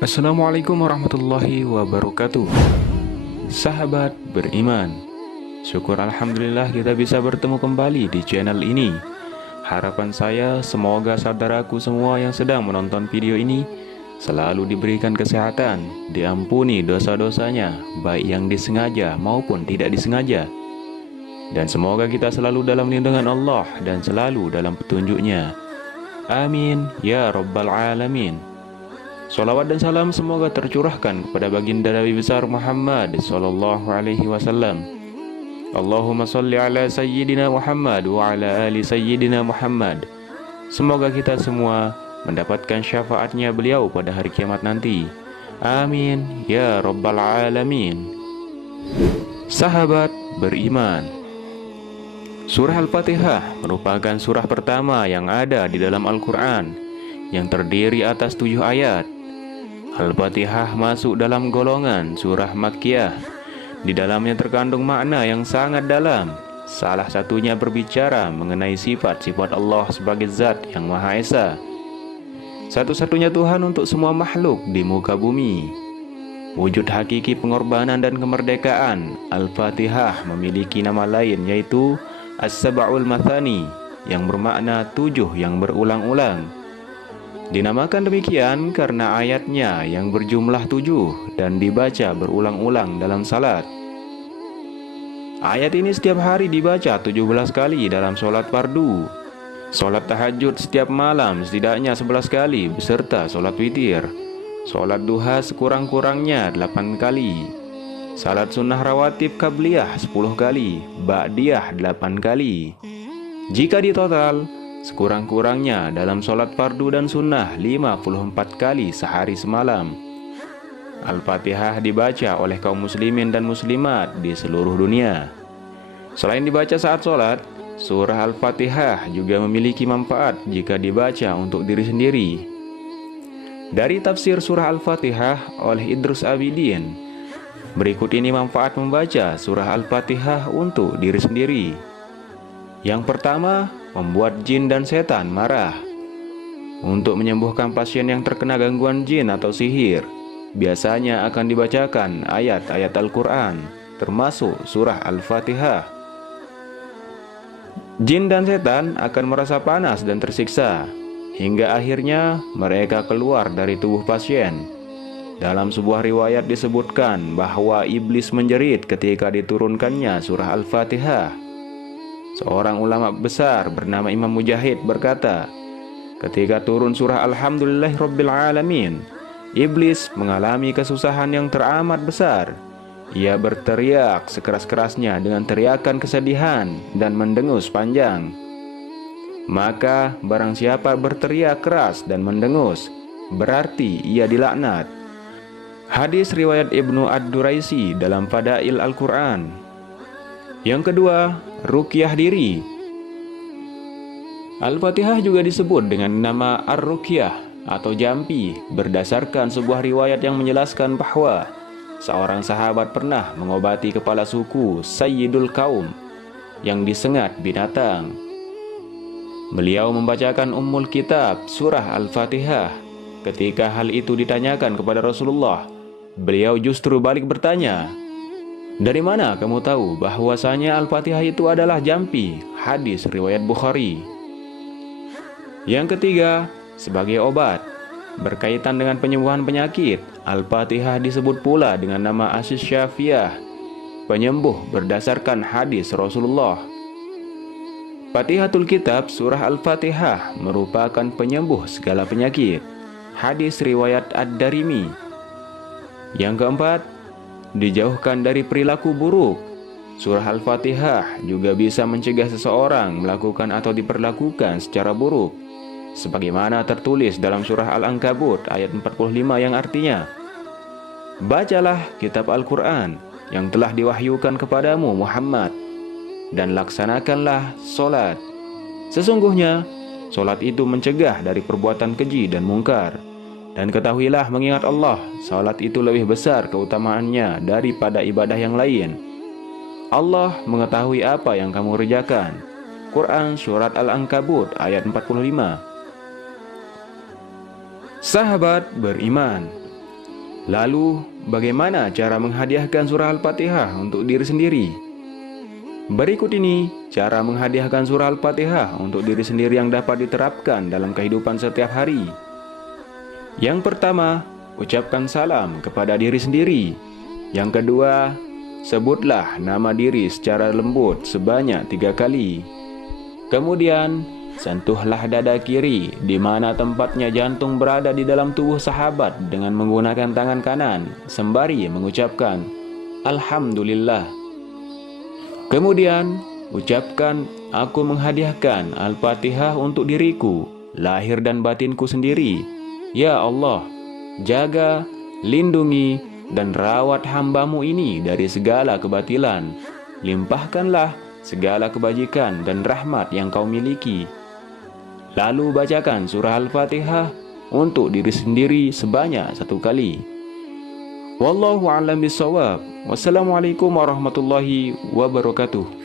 Assalamualaikum warahmatullahi wabarakatuh. Sahabat beriman, syukur alhamdulillah kita bisa bertemu kembali di channel ini. Harapan saya semoga saudaraku semua yang sedang menonton video ini selalu diberikan kesehatan, diampuni dosa-dosanya, baik yang disengaja maupun tidak disengaja. Dan semoga kita selalu dalam lindungan Allah dan selalu dalam petunjuknya. Amin ya rabbal alamin. Salawat dan salam semoga tercurahkan kepada baginda Nabi besar Muhammad sallallahu alaihi wasallam. Allahumma salli ala sayyidina Muhammad wa ala ali sayyidina Muhammad. Semoga kita semua mendapatkan syafaatnya beliau pada hari kiamat nanti. Amin ya rabbal alamin. Sahabat beriman, Surah Al-Fatihah merupakan surah pertama yang ada di dalam Al-Quran yang terdiri atas 7 ayat. Al-Fatihah masuk dalam golongan surah Makkiyah. Di dalamnya terkandung makna yang sangat dalam. Salah satunya berbicara mengenai sifat-sifat Allah sebagai zat yang Maha Esa, satu-satunya Tuhan untuk semua makhluk di muka bumi. Wujud hakiki pengorbanan dan kemerdekaan. Al-Fatihah memiliki nama lain yaitu As-Sab'ul Mathani, yang bermakna 7 yang berulang-ulang. Dinamakan demikian karena ayatnya yang berjumlah 7 dan dibaca berulang-ulang dalam salat. Ayat ini setiap hari dibaca 17 kali dalam sholat fardu. Sholat tahajud setiap malam setidaknya 11 kali beserta sholat witir. Sholat duha sekurang-kurangnya 8 kali. Salat sunnah rawatib qabliyah 10 kali, ba'diyah 8 kali. Jika ditotal, sekurang-kurangnya dalam sholat fardu dan sunnah 54 kali sehari semalam. Al-Fatihah dibaca oleh kaum muslimin dan muslimat di seluruh dunia. Selain dibaca saat sholat, surah Al-Fatihah juga memiliki manfaat jika dibaca untuk diri sendiri. Dari tafsir surah Al-Fatihah oleh Idrus Abidin, berikut ini manfaat membaca surah Al-Fatihah untuk diri sendiri. Yang pertama, membuat jin dan setan marah. Untuk menyembuhkan pasien yang terkena gangguan jin atau sihir, biasanya akan dibacakan ayat-ayat Al-Quran, termasuk surah Al-Fatihah. Jin dan setan akan merasa panas dan tersiksa, hingga akhirnya mereka keluar dari tubuh pasien. Dalam sebuah riwayat disebutkan bahwa iblis menjerit ketika diturunkannya surah Al-Fatihah. Seorang ulama besar bernama Imam Mujahid berkata, ketika turun surah Alhamdulillahirrabbilalamin, iblis mengalami kesusahan yang teramat besar. Ia berteriak sekeras-kerasnya dengan teriakan kesedihan dan mendengus panjang. Maka barang siapa berteriak keras dan mendengus, berarti ia dilaknat. Hadis riwayat Ibnu Ad-Duraisi dalam Fadail Al-Quran. Yang kedua, ruqyah diri. Al-Fatihah juga disebut dengan nama Ar-Ruqyah atau jampi berdasarkan sebuah riwayat yang menjelaskan bahwa seorang sahabat pernah mengobati kepala suku Sayyidul Qaum yang disengat binatang. Beliau membacakan Ummul Kitab surah Al-Fatihah. Ketika hal itu ditanyakan kepada Rasulullah, beliau justru balik bertanya, "Dari mana kamu tahu bahwasanya Al-Fatihah itu adalah jampi?" Hadis riwayat Bukhari. Yang ketiga, sebagai obat. Berkaitan dengan penyembuhan penyakit, Al-Fatihah disebut pula dengan nama Asy-Syafiyah, penyembuh berdasarkan hadis Rasulullah. Fatihatul Kitab surah Al-Fatihah merupakan penyembuh segala penyakit. Hadis riwayat Ad-Darimi. Yang keempat, dijauhkan dari perilaku buruk. Surah Al-Fatihah juga bisa mencegah seseorang melakukan atau diperlakukan secara buruk, sebagaimana tertulis dalam surah Al-Ankabut ayat 45 yang artinya, "Bacalah kitab Al-Quran yang telah diwahyukan kepadamu Muhammad, dan laksanakanlah solat. Sesungguhnya solat itu mencegah dari perbuatan keji dan mungkar. Dan ketahuilah mengingat Allah, salat itu lebih besar keutamaannya daripada ibadah yang lain. Allah mengetahui apa yang kamu kerjakan." Quran Surat Al-Ankabut ayat 45. Sahabat beriman, Lalu, bagaimana cara menghadiahkan surah Al-Fatihah untuk diri sendiri? Berikut ini cara menghadiahkan surah Al-Fatihah untuk diri sendiri yang dapat diterapkan dalam kehidupan setiap hari. Yang pertama, ucapkan salam kepada diri sendiri. Yang kedua, sebutlah nama diri secara lembut sebanyak 3 kali. Kemudian, sentuhlah dada kiri di mana tempatnya jantung berada di dalam tubuh sahabat dengan menggunakan tangan kanan sembari mengucapkan Alhamdulillah. Kemudian, ucapkan, aku menghadiahkan Al-Fatihah untuk diriku, lahir dan batinku sendiri. Ya Allah, jaga, lindungi, dan rawat hamba-Mu ini dari segala kebatilan. Limpahkanlah segala kebajikan dan rahmat yang Kau miliki. Lalu bacakan surah Al-Fatihah untuk diri sendiri sebanyak 1 kali. Wallahu a'lam bishawab. Wassalamualaikum warahmatullahi wabarakatuh.